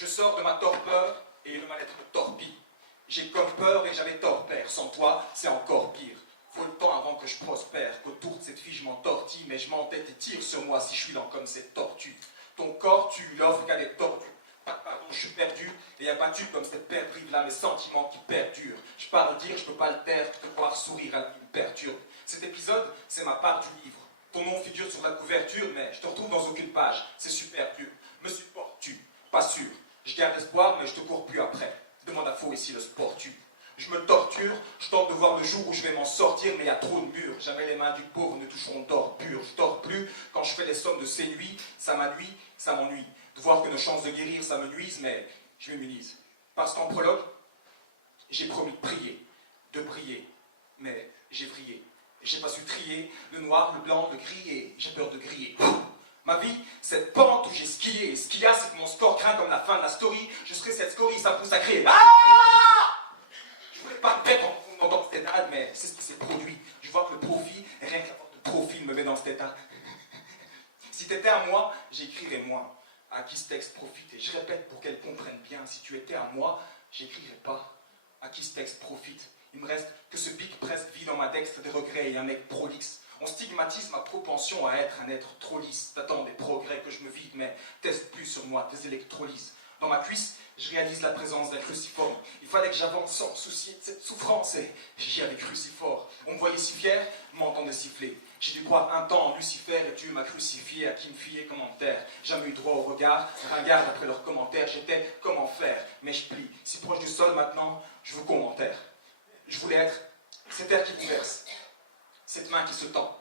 Je sors de ma torpeur et le mal-être me torpille. J'ai comme peur et j'avais tort, père. Sans toi, c'est encore pire. Faut le temps avant que je prospère, qu'autour de cette fille je m'entortille, mais je m'entête et tire sur moi si je suis lent comme cette tortue. Ton corps, tu l'offres qu'elle est tordue. Pardon, je suis perdu et abattu comme cette perdrive-là, mes sentiments qui perdurent. Je parle dire, je peux pas le taire, te voir sourire à la vie me perturbe. Cet épisode, c'est ma part du livre. Ton nom figure sur la couverture, mais je te retrouve dans aucune page. C'est super dur. Me supportes-tu? Pas sûr. Je garde espoir, mais je te cours plus après. Demande à Faux ici le sport tue. Je me torture, je tente de voir le jour où je vais m'en sortir, mais il y a trop de murs. Jamais les mains du pauvre ne toucheront d'or pur. Je dors plus quand je fais les sommes de ces nuits. Ça m'ennuie, ça m'ennuie. De voir que nos chances de guérir, ça me nuise, mais je m'immunise. Parce qu'en prologue, j'ai promis de prier, mais j'ai vrillé. J'ai pas su trier le noir, le blanc, le gris, et j'ai peur de griller. Ma vie, cette pente où j'ai skié, et ce qu'il y a, c'est que mon score craint comme la fin de la story. Je serai cette scorie, ça pousse à crier. Ah! Je voulais pas me perdre dans cet état, mais c'est ce qui s'est produit. Je vois que le profit, et rien que la porte de profil me met dans cet état. Si t'étais à moi, j'écrirais moins. À qui ce texte profite? Et je répète pour qu'elle comprenne bien. Si tu étais à moi, j'écrirais pas. À qui ce texte profite? Il me reste que ce bic presque vide dans ma dextre des regrets et un mec prolixe. On stigmatise ma propension à être un être trop lisse. T'attends des progrès que je me vide, mais teste plus sur moi tes électrolyses. Dans ma cuisse, je réalise la présence d'un cruciforme. Il fallait que j'avance sans soucier de cette souffrance et j'y avais cru si fort. On me voyait si fier, m'entendait siffler. J'ai dû croire un temps en Lucifer et Dieu m'a crucifié à qui me fiait commentaire. Jamais eu droit au regard, ringard après leurs commentaires. J'étais comment faire, mais je plie. Si proche du sol maintenant, je veux commentaire. Je voulais être cet air qui bouleverse, cette main qui se tend.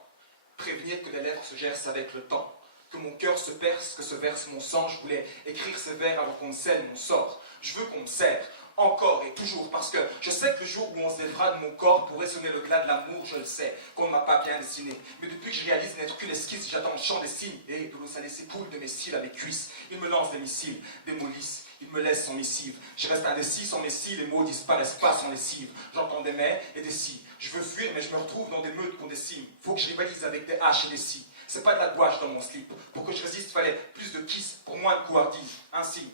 Prévenir que les lèvres se gercent avec le temps. Que mon cœur se perce, que se verse mon sang. Je voulais écrire ces vers avant qu'on ne scelle mon sort. Je veux qu'on me serre, encore et toujours, parce que je sais que le jour où on se lèvera de mon corps pourrait sonner le glas de l'amour, je le sais, qu'on ne m'a pas bien dessiné. Mais depuis que je réalise n'être qu'une esquisse, j'attends le chant des signes. Et de l'eau salée s'écoule de mes cils à mes cuisses. Il me lance des missiles, des mots lisses. Il me laisse sans missive. Je reste indécis sans mes si, les mots disparaissent pas sans lessive. J'entends des mais et des si. Je veux fuir, mais je me retrouve dans des meutes qu'on décime. Faut que je rivalise avec des haches et des si. C'est pas de la gouache dans mon slip. Pour que je résiste, fallait plus de kiss, pour moins de couardise. Un signe.